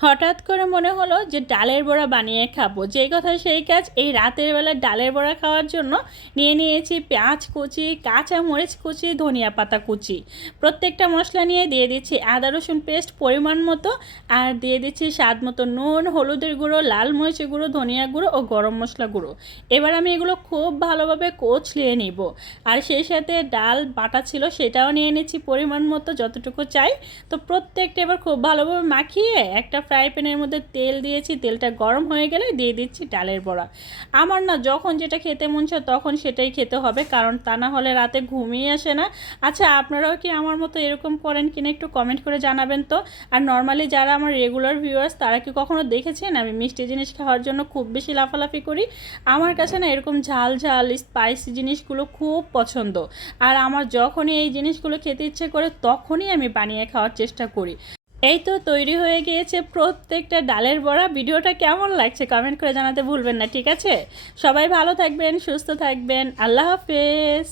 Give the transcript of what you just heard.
হঠাৎ করে মনে হলো যে ডালের বড়া বানিয়ে খাব। যেই কথা সেই কাজ এই রাতের বেলা ডালের বড়া খাওয়ার জন্য নিয়ে নিয়েছি পেঁয়াজ কুচি, কাঁচা মরিচ কুচি, ধনিয়া পাতা কুচি। প্রত্যেকটা মশলা নিয়ে দিয়ে দিচ্ছি আদা, রসুন পেস্ট পরিমাণ মতো আর দিয়ে দিচ্ছি স্বাদ মতো নুন, হলুদের গুঁড়ো, লাল মরিচের গুঁড়ো, ধনিয়া গুঁড়ো ও গরম মশলা গুঁড়ো। এবার আমি এগুলো খুব ভালোভাবে কোচলিয়ে নিব। আর সেই সাথে ডাল বাটা ছিল সেটাও নিয়ে নিচ্ছি পরিমাণ মতো যতটুকু চাই। তো প্রত্যেকটা এবার খুব ভালোভাবে মাখিয়ে একটা ফ্রাই প্যানের মধ্যে তেল দিয়েছি, তেলটা গরম হয়ে গেলে দিয়ে দিচ্ছি ডালের বড়া। আমার না যখন যেটা খেতে মন চায় তখন সেটাই খেতে হবে, কারণ তা না হলে রাতে ঘুমিয়ে আসে না। আচ্ছা আপনারাও কি আমার মতো এরকম করেন কিনা একটু কমেন্ট করে জানাবেন তো। আর নর্মালি যারা আমার রেগুলার ভিউয়ার্স তারা কি কখনো দেখেছেন আমি মিষ্টি জিনিস খাওয়ার জন্য খুব বেশি লাফালাফি করি? আমার কাছে না এরকম ঝাল ঝাল স্পাইসি জিনিসগুলো খুব পছন্দ। আর আমার যখনই এই জিনিসগুলো খেতে ইচ্ছে করে তখনই আমি বানিয়ে খাওয়ার চেষ্টা করি। এই তো তৈরি হয়ে গিয়েছে প্রত্যেকটা ডালের বড়া। ভিডিওটা কেমন লাগছে কমেন্ট করে জানাতে ভুলবেন না, ঠিক আছে? সবাই ভালো থাকবেন, সুস্থ থাকবেন, আল্লাহ হাফেজ।